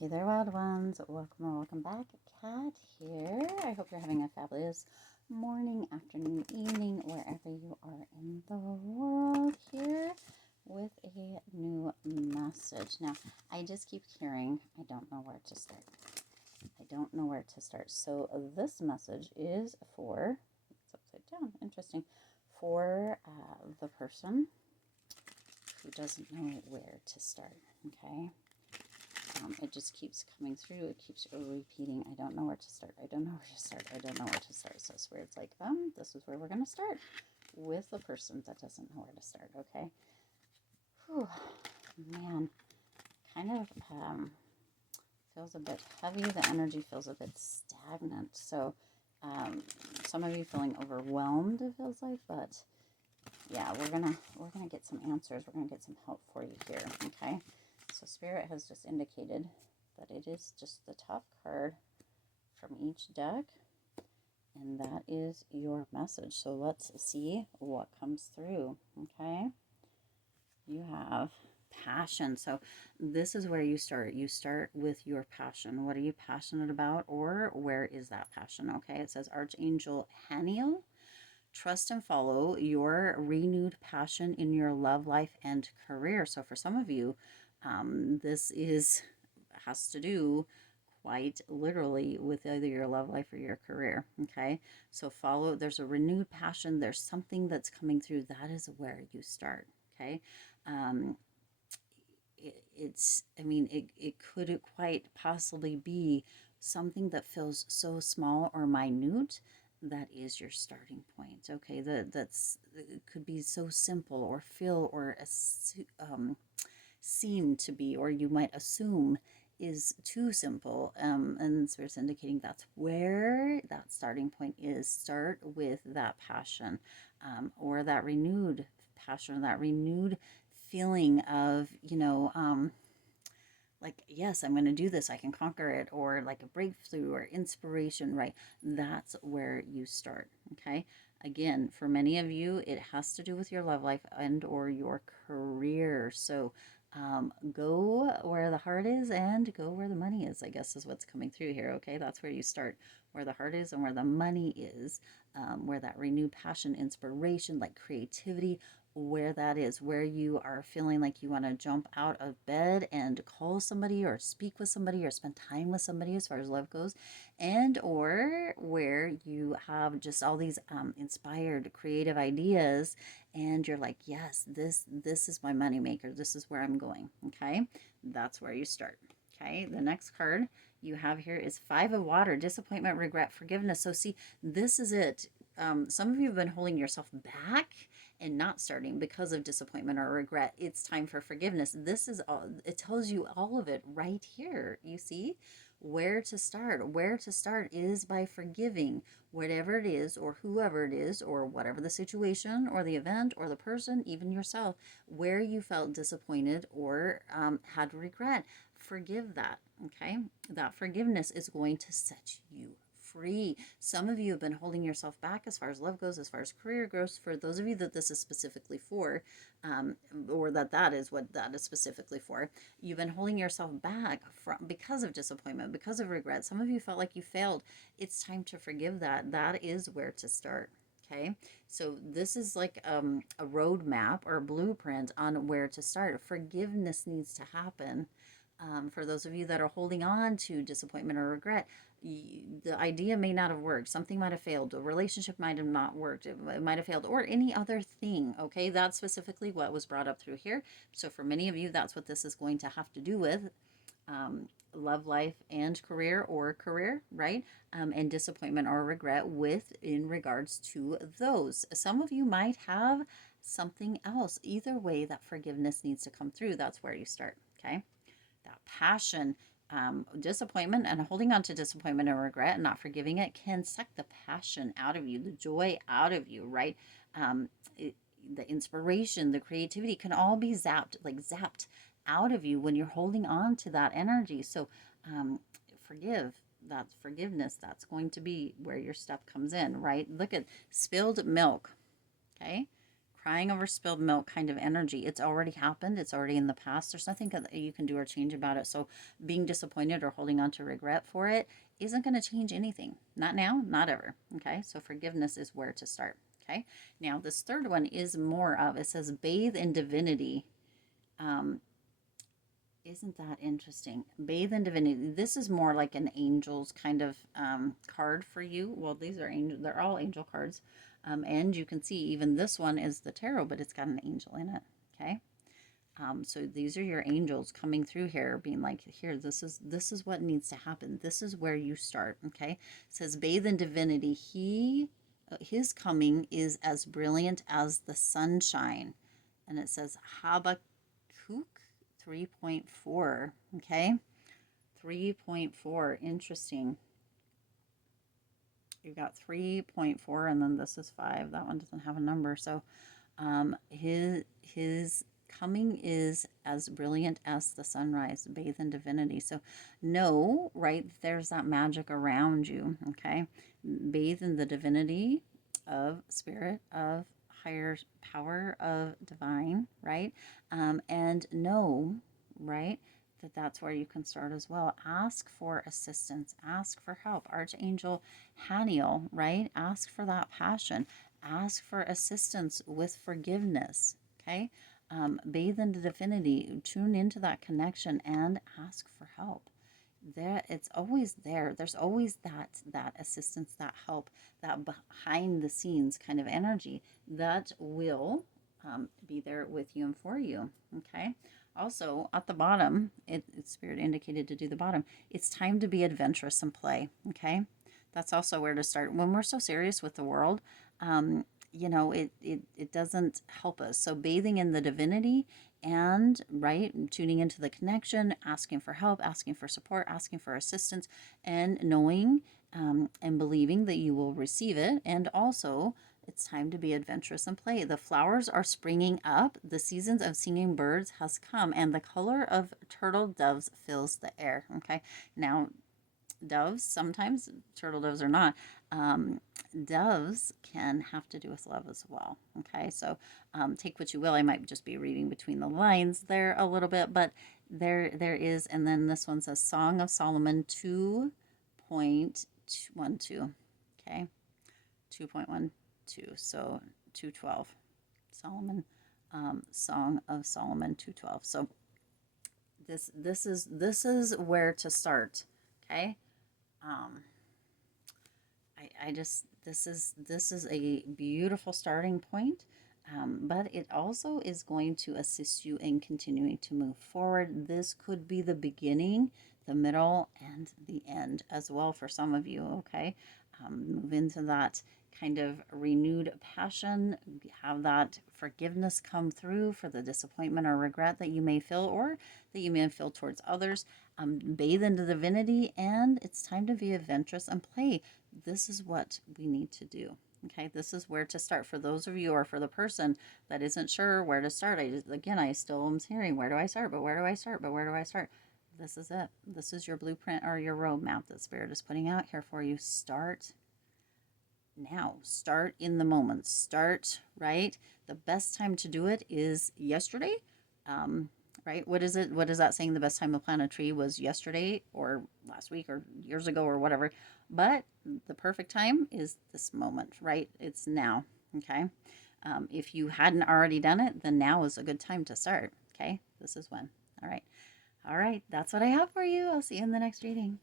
Hey there, wild ones. Welcome or welcome back. Kat here. I hope you're having a fabulous morning, afternoon, evening, wherever you are in the world here with a new message. Now, I just keep hearing, I don't know where to start. I don't know where to start. So, this message is for, it's upside down, interesting, for the person who doesn't know where to start, okay? It just keeps coming through. It keeps repeating. I don't know where to start. I don't know where to start. I don't know where to start. So it's where it's like, this is where we're going to start with the person that doesn't know where to start. Okay. Whew, man, kind of feels a bit heavy. The energy feels a bit stagnant. So some of you feeling overwhelmed. It feels like, but yeah, we're gonna get some answers. We're gonna get some help for you here. Okay. So Spirit has just indicated that it is just the top card from each deck, and that is your message. So let's see what comes through. Okay. You have passion. So this is where you start. You start with your passion. What are you passionate about, or where is that passion? Okay. It says Archangel Haniel. Trust and follow your renewed passion in your love life and career. So for some of you, this has to do quite literally with either your love life or your career. Okay, so follow. There's a renewed passion. There's something that's coming through. That is where you start. Okay, um, it's. I mean, it could quite possibly be something that feels so small or minute. That is your starting point. Okay, that's it could be so simple or feel or seem to be, or you might assume is too simple. And so it's indicating that's where that starting point is. Start with that passion, or that renewed passion, that renewed feeling of, like, yes, I'm going to do this, I can conquer it, or like a breakthrough or inspiration, right? That's where you start. Okay. Again, for many of you, it has to do with your love life and or your career. So go where the heart is and go where the money is, I guess is what's coming through here. Okay. That's where you start, where the heart is and where the money is, where that renewed passion, inspiration, like creativity, where that is, where you are feeling like you want to jump out of bed and call somebody or speak with somebody or spend time with somebody as far as love goes, and or where you have just all these inspired creative ideas and you're like, yes, this is my money maker, this is where I'm going. Okay, that's where you start. Okay, the next card you have here is Five of Water, disappointment, regret, forgiveness. So see, this is it. Some of you have been holding yourself back and not starting because of disappointment or regret. It's time for forgiveness. This is all, it tells you all of it right here. You see where to start. Where to start is by forgiving whatever it is, or whoever it is, or whatever the situation, or the event, or the person, even yourself, where you felt disappointed or had regret. Forgive that. Okay. That forgiveness is going to set you free. Some of you have been holding yourself back as far as love goes, as far as career goes. For those of you that this is specifically for, or that is what that is specifically for, you've been holding yourself back from because of disappointment, because of regret. Some of you felt like you failed. It's time to forgive that. That is where to start. Okay, so this is like a roadmap or a blueprint on where to start. Forgiveness needs to happen. For those of you that are holding on to disappointment or regret, the idea may not have worked. Something might have failed. A relationship might have not worked. It might have failed, or any other thing. Okay, that's specifically what was brought up through here. So for many of you, that's what this is going to have to do with love life and career, or career, right? And disappointment or regret with in regards to those. Some of you might have something else. Either way, that forgiveness needs to come through. That's where you start. Okay, that passion, disappointment and holding on to disappointment or regret and not forgiving it can suck the passion out of you, the joy out of you, right? The inspiration, the creativity can all be zapped out of you when you're holding on to that energy. So forgive. That's forgiveness. That's going to be where your stuff comes in, right? Look at spilled milk. Okay, crying over spilled milk kind of energy. It's already happened. It's already in the past. There's nothing that you can do or change about it. So being disappointed or holding on to regret for it isn't going to change anything. Not now, not ever. Okay. So forgiveness is where to start. Okay. Now, this third one is more of, it says, bathe in divinity. Isn't that interesting? Bathe in divinity. This is more like an angels kind of card for you. Well, these are angel. They're all angel cards, and you can see even this one is the tarot, but it's got an angel in it. Okay, so these are your angels coming through here, being like, here, this is what needs to happen. This is where you start. Okay, it says bathe in divinity. His coming is as brilliant as the sunshine, and it says Habakkuk 3.4. Okay, 3.4. Interesting. You've got 3.4, and then this is 5. That one doesn't have a number. So his coming is as brilliant as the sunrise. Bathe in divinity. So know, right, there's that magic around you. Okay, bathe in the divinity of spirit, of higher power, of divine, right? And know, right, that that's where you can start as well. Ask for assistance, ask for help. Archangel Haniel, right? Ask for that passion, ask for assistance with forgiveness. Okay, bathe in the divinity, tune into that connection, and ask for help. There, it's always there. There's always that assistance, that help, that behind the scenes kind of energy that will be there with you and for you. Okay. Also, at the bottom, it's spirit indicated to do the bottom. It's time to be adventurous and play. Okay. That's also where to start. When we're so serious with the world, it doesn't help us. So bathing in the divinity and right, tuning into the connection, asking for help, asking for support, asking for assistance, and knowing and believing that you will receive it. And also, it's time to be adventurous and play. The flowers are springing up. The seasons of singing birds has come, and the color of turtle doves fills the air. Okay, now doves, sometimes turtle doves are not. Doves can have to do with love as well. Okay, so take what you will. I might just be reading between the lines there a little bit, but there is. And then this one says Song of Solomon 2.12. Okay, 2.12. So 212. Solomon, Song of Solomon 212. So this is where to start. Okay. I just, this is a beautiful starting point, but it also is going to assist you in continuing to move forward. This could be the beginning, the middle, and the end as well for some of you. Okay, move into that kind of renewed passion, have that forgiveness come through for the disappointment or regret that you may feel, or that you may feel towards others. Bathe into divinity, and it's time to be adventurous and play. This is what we need to do. Okay, this is where to start for those of you, or for the person that isn't sure where to start. I still am hearing, where do I start? But where do I start? But where do I start? This is it. This is your blueprint or your roadmap that Spirit is putting out here for you. Start now. Start in the moment. Start, right? The best time to do it is yesterday. Right? What is it? What is that saying? The best time to plant a tree was yesterday, or last week, or years ago, or whatever. But the perfect time is this moment, right? It's now. Okay. If you hadn't already done it, then now is a good time to start. Okay. This is when. All right. All right. That's what I have for you. I'll see you in the next reading.